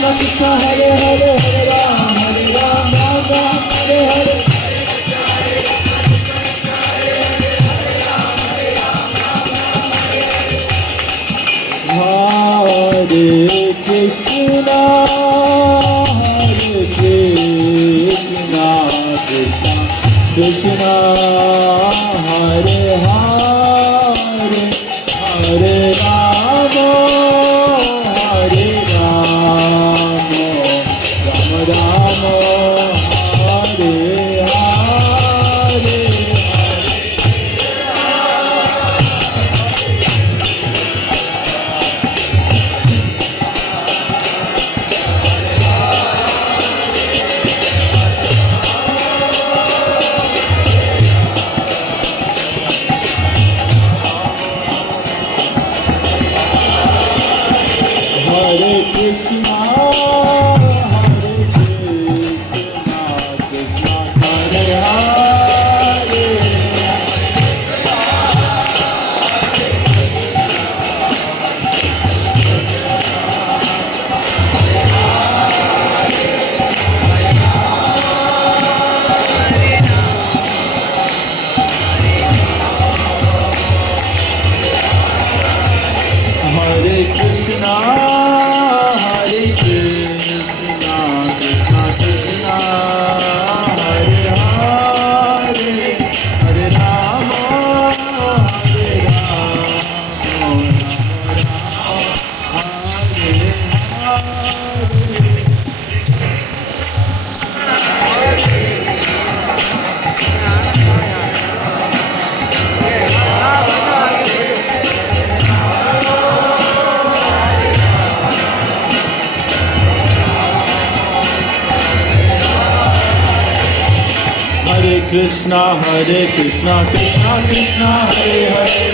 Krishna Hare Hare Hare Ram Ram Ram Hare Hare Hare Krishna Krishna Hare Hare Hare Rama Hare Rama Rama Rama Hare Hare Hare Krishna, Krishna Hare Hare. Hare Krishna, Hare Krishna, Krishna Krishna, Hare Hare,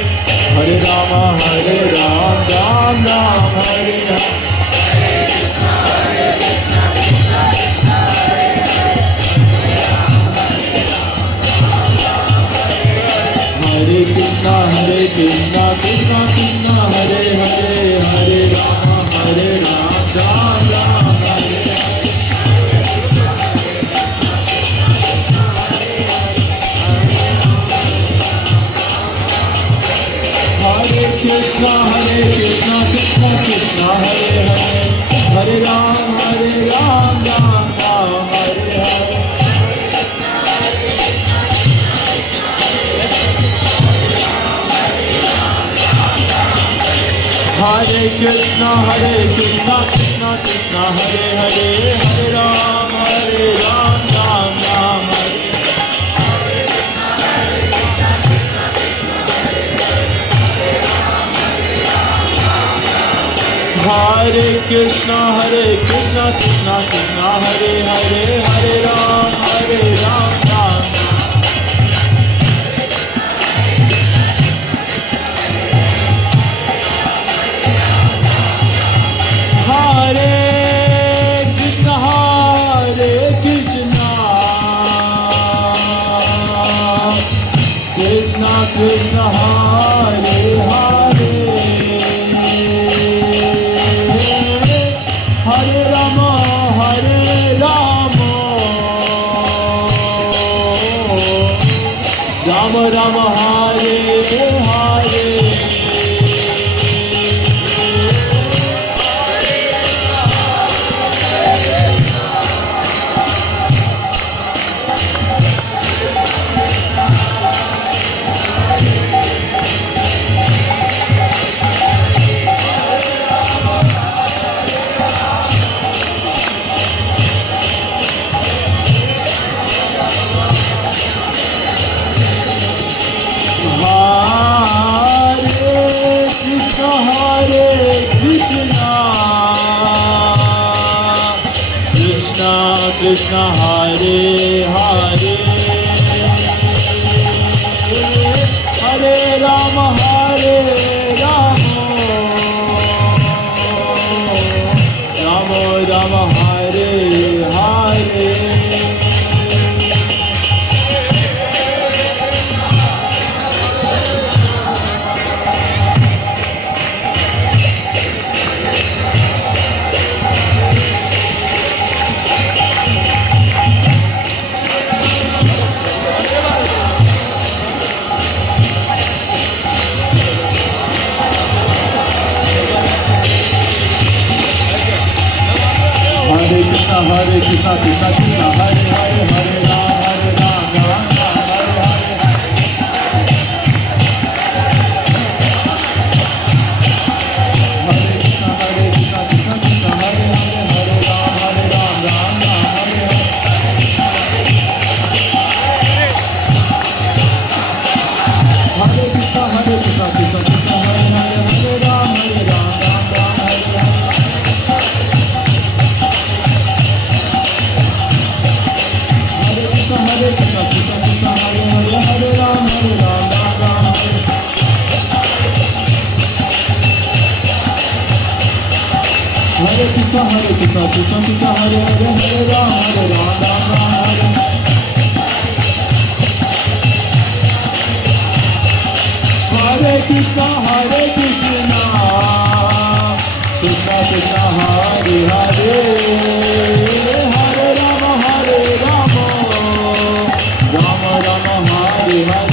Hare Rama, Hare Rama, Hare Hare. Hare Krishna, Krishna Krishna, Hare Hare, Hare Rama, Ram Ram, Hare Hare. Hare Krishna, Krishna Krishna, Hare Hare, Hare Rama, Ram Ram, Hare Hare. Hare Krishna, Krishna Krishna, Hare Hare, Hare Ram, Ram Ram, Hare Hare. Hare Krishna, Krishna Krishna, Hare Hare, Hare Ram, Ram Ram, Hare. Hare Krishna, Krishna Krishna, Hare Hare, Hare Ram, Ram Ram. Hare Krishna, Krishna Krishna, Hare Hare. Hare Rama, Rama Rama, Hare Hare. Krishna Hare Hare, Hare Rama, Rama Rama, Hare Hare. Hare Krishna Krishna Krishna Hare Hare Hare Ram Ram Ram Hare Hare Krishna Krishna Krishna Hare Hare Hare Ram Ram Hare Hare Krishna Krishna Krishna Hare Hare Hare Rama Rama Rama Rama Hare Hare